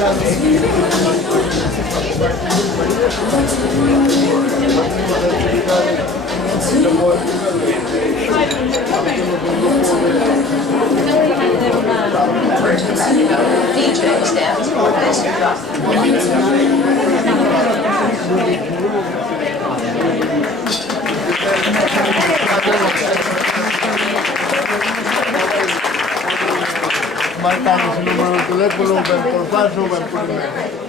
DJ stands for this Marcando su número de teléfono, ven por paso, ven por email.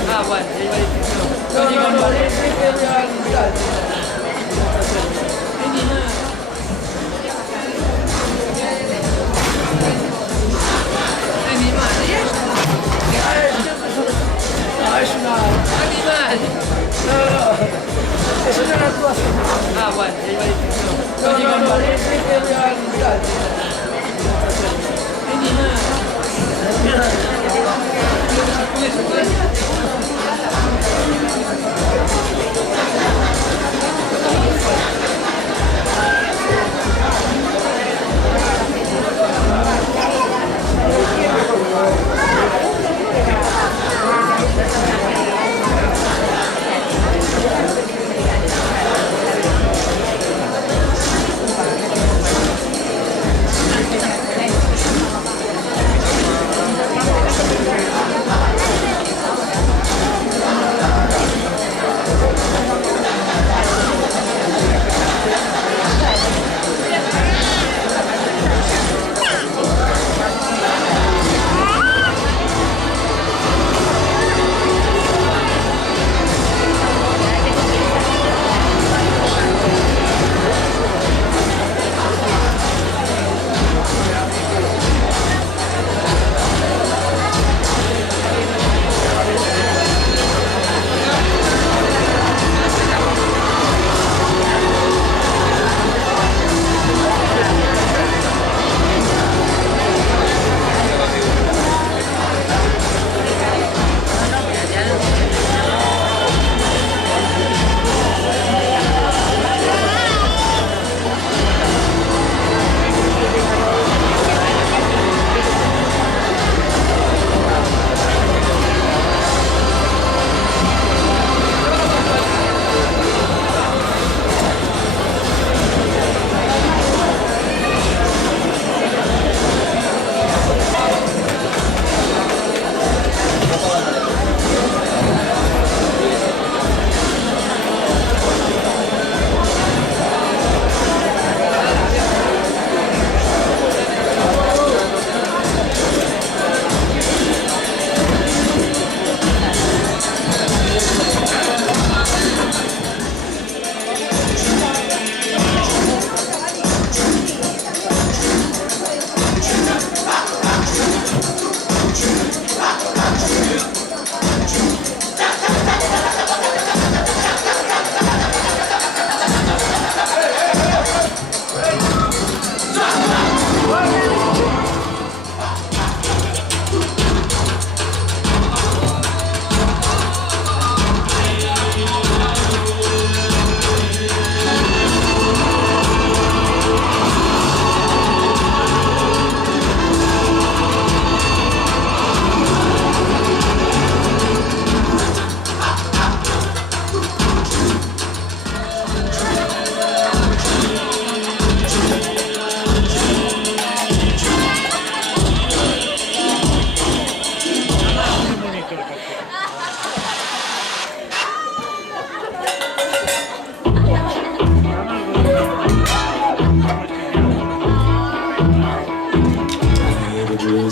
Ah, bueno, yo digo no. Ah, bueno, yo digo no.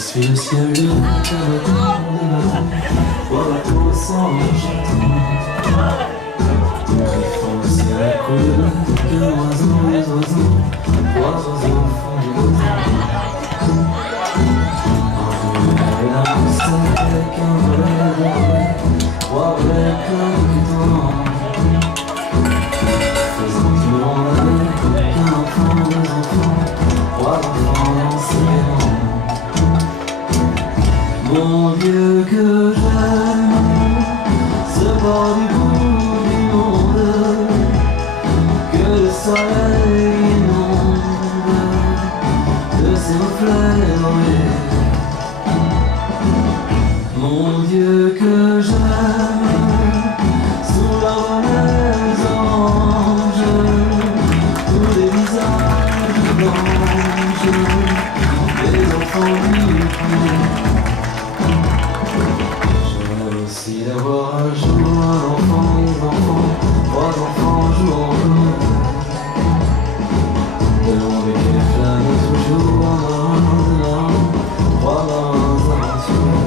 suis le ciel de voir la tour sans griffons le ciel à couler, que l'oiseau, les oiseaux, trois oiseaux au fond du bouton. Et la poussette avec un volet de trois volets comme du temps. Faisant tour en l'année, qu'un enfant, deux enfants, trois enfants lancés. Mon Dieu que j'aime, ce bord du bout du monde que le soleil inonde de ses reflets dorés. Mon Dieu que j'aime, sous la des anges, tous les visages d'anges, les enfants du pays. J'aimerais aussi d'avoir un jour un enfant, deux enfants, trois enfants, jour en jour. De loin avec les flammes toujours en un, trois dans aventures.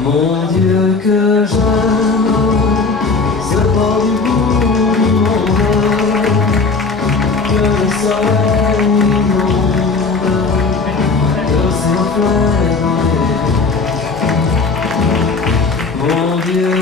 Mon Dieu que j'aime, ce port du bout du monde, que le soleil inonde de ses reflets dans les. Mon Dieu